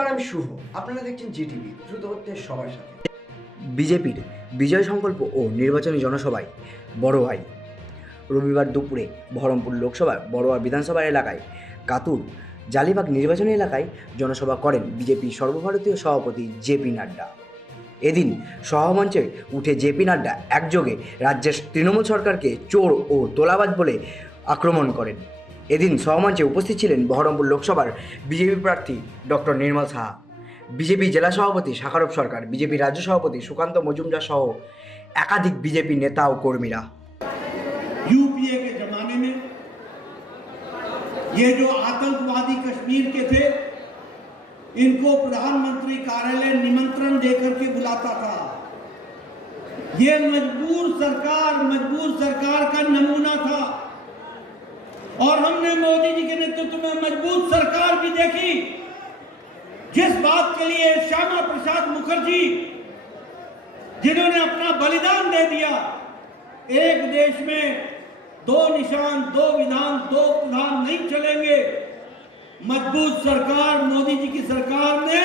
নমস্কার, আমি শুভ। আপনারা দেখছেন জিটিভি, দ্রুত হচ্ছে সবার সাথে। বিজেপির বিজয় সংকল্প ও নির্বাচনী জনসভায় বড় ভাই রবিবার দুপুরে বহরমপুর লোকসভার বড়োয়া বিধানসভা এলাকায় কাতুর জালিবাগ নির্বাচনী এলাকায় জনসভা করেন বিজেপি সর্বভারতীয় সভাপতি জেপি নাড্ডা। এদিন সভামঞ্চে উঠে জেপি নাড্ডা একযোগে রাজ্যের তৃণমূল সরকারকে চোর ও তোলাবাজ বলে আক্রমণ করেন। এদিন সভামঞ্চে উপস্থিত ছিলেন বহরমপুর লোকসভার বিজেপি প্রার্থী ডক্টর নির্মল সাহা, বিজেপি জেলা সভাপতি শাখারব সরকার, বিজেপি রাজ্য সভাপতি সুকান্ত মজুমদার সহ একাধিক বিজেপি নেতা ও কর্মীরা। यूपीए के जमाने में ये जो आतंकवादी कश्मीर के थे, इनको प्रधानमंत्री कार्यालय निमंत्रण देकर के बुलाता था। ये मजबूर सरकार का नमूना था और हमने मोदी जी के नेतृत्व में मजबूत सरकार भी देखी, जिस बात के लिए श्यामा प्रसाद मुखर्जी जिन्होंने अपना बलिदान दे दिया। एक देश में दो निशान, दो विधान, दो प्रधान नहीं चलेंगे। मजबूत सरकार मोदी जी की सरकार ने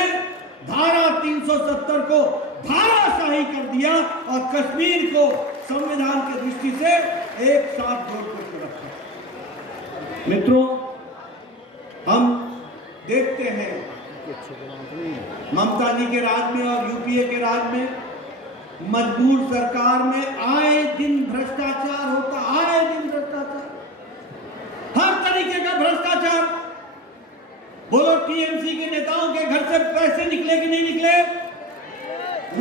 धारा 370 को धाराशाही कर दिया और कश्मीर को संविधान की दृष्टि से एक साथ जोड़ करके रखा। मित्रों, हम देखते हैं ममता जी के राज में और यूपीए के राज में मजबूर सरकार में आए दिन भ्रष्टाचार होता, आए दिन भ्रष्टाचार, हर तरीके का भ्रष्टाचार। बोलो, टीएमसी के नेताओं के घर से पैसे निकले कि नहीं निकले?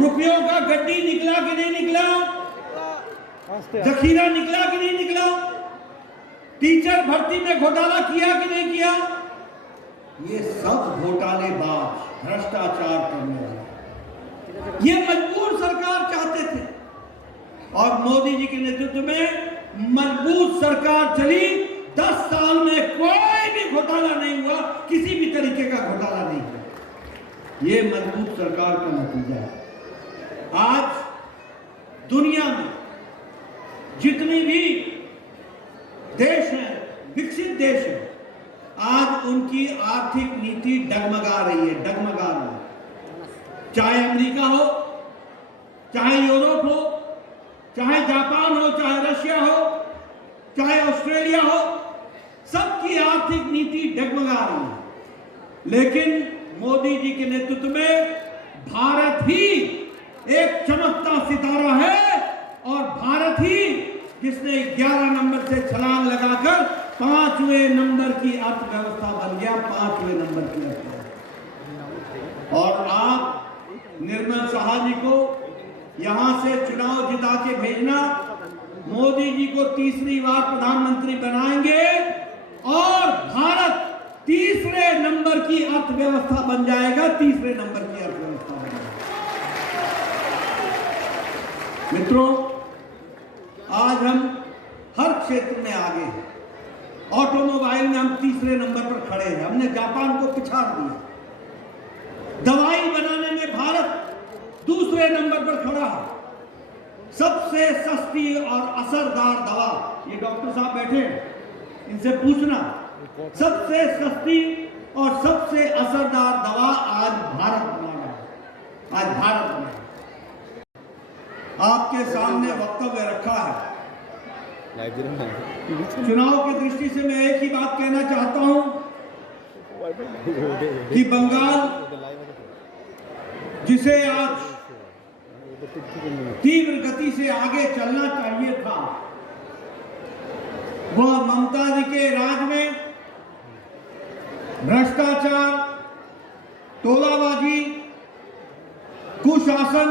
रुपयों का गड्डी निकला कि नहीं निकला? जखीरा निकला कि नहीं निकला? टीचर भर्ती में घोटाला किया कि नहीं किया? ये सब घोटालेबाज, भ्रष्टाचार करने वाले ये मजबूर सरकार चाहते थे और मोदी जी के नेतृत्व में मजबूत सरकार चली। 10 साल में कोई भी घोटाला नहीं हुआ, किसी भी तरीके का घोटाला नहीं हुआ। ये मजबूत सरकार का नतीजा है। आज दुनिया में जितनी भी देश हैं, विकसित देश हैं, आज उनकी आर्थिक नीति डगमगा रही है। चाहे अमेरिका हो, चाहे यूरोप हो, चाहे जापान हो, चाहे रशिया हो, चाहे ऑस्ट्रेलिया हो, सबकी आर्थिक नीति डगमगा रही है। लेकिन मोदी जी के नेतृत्व में भारत ही एक चमकता सितारा है और भारत ही जिसने 11 नंबर से छलांग लगाकर 5वें नंबर की अर्थव्यवस्था बन गया, 5वें नंबर की अर्थव्यवस्था। और आप निर्मल शाह जी को यहां से चुनाव जिता के भेजना, मोदी जी को तीसरी बार प्रधानमंत्री बनाएंगे और भारत तीसरे नंबर की अर्थव्यवस्था बन जाएगा, तीसरे नंबर की अर्थव्यवस्था बन जाएगा। मित्रों, आज हम हर क्षेत्र में आगे हैं। ऑटोमोबाइल में हम तीसरे नंबर पर खड़े हैं, हमने जापान को पिछाड़ दिया। दवाई बनाने में भारत दूसरे नंबर पर खड़ा है। सबसे सस्ती और असरदार दवा, ये डॉक्टर साहब बैठे हैं, इनसे पूछना, सबसे सस्ती और सबसे असरदार दवा आज भारत बना रहा है, आज भारत बना। आपके सामने वक्तव्य रखा है। चुनाव की दृष्टि से मैं एक ही बात कहना चाहता हूं कि बंगाल जिसे आज तीव्र गति से आगे चलना चाहिए था, वह ममता जी के राज में भ्रष्टाचार, टोलाबाजी, कुशासन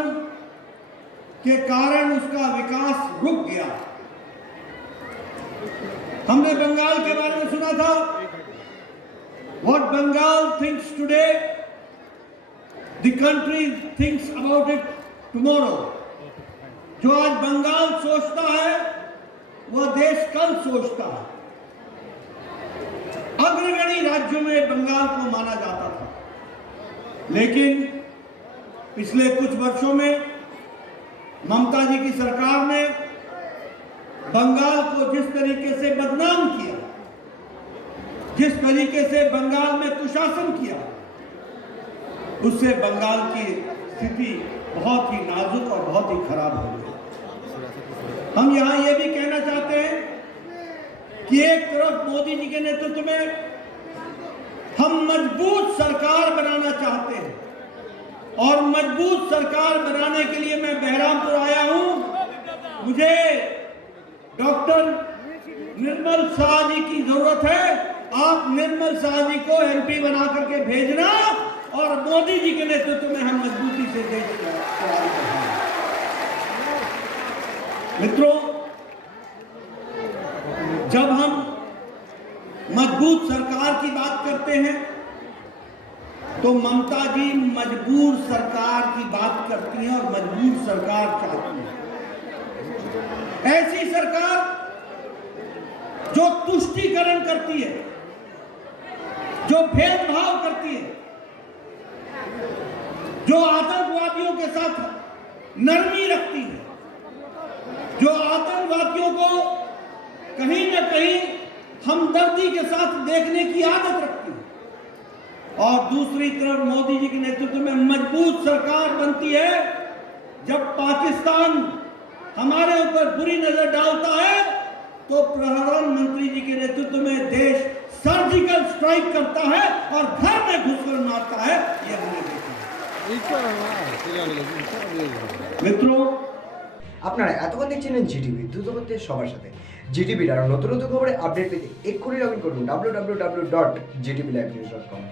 के कारण उसका विकास रुक गया। हमने बंगाल के बारे में सुना था, what Bengal thinks today, the country thinks about it tomorrow. जो आज बंगाल सोचता है, वह देश कल सोचता है। अग्रगणी राज्यों में बंगाल को माना जाता था, लेकिन पिछले कुछ वर्षों में ममता जी की सरकार ने बंगाल को जिस तरीके से बदनाम किया, जिस तरीके से बंगाल में कुशासन किया, उससे बंगाल की स्थिति बहुत ही नाजुक और बहुत ही खराब हो गई। हम यहाँ ये भी कहना चाहते हैं कि एक तरफ मोदी जी के नेतृत्व में हम मजबूत सरकार बनाना चाहते हैं और मजबूत सरकार बनाने के लिए मैं बहरामपुर आया हूं। मुझे डॉक्टर निर्मल शाह जी की जरूरत है। आप निर्मल शाह जी को एमपी बना करके भेजना और मोदी जी के नेतृत्व में हम मजबूती से देश को आगे बढ़ाएंगे। मित्रों, जब हम मजबूत सरकार की बात करते हैं तो ममता जी मजबूर सरकार की बात करती हैं और मजबूर सरकार चाहती हैं। ऐसी सरकार जो तुष्टीकरण करती है, जो भेदभाव करती है, जो आतंकवादियों के साथ नरमी रखती है, जो आतंकवादियों को कहीं न कहीं हमदर्दी के साथ देखने की आदत रखती है, और दूसरी तरफ मोदी जी के नेतृत्व में मजबूत सरकार बनती है। जब पाकिस्तान हमारे ऊपर बुरी नजर डालता है तो प्रधानमंत्री जी के नेतृत्व में देश सर्जिकल स्ट्राइक करता है और घर में घुसकर मारता है। ये हमने देखा। मित्रों, আপনারা এতক্ষণ দেখছিলেন জিটিভি দ্রুত হচ্ছে সবার সাথে। জিটিভির আরও নতুন নতুন খবরে আপডেট পেতে এক্ষুনি লগ ইন করুন www.gtblivenews.com।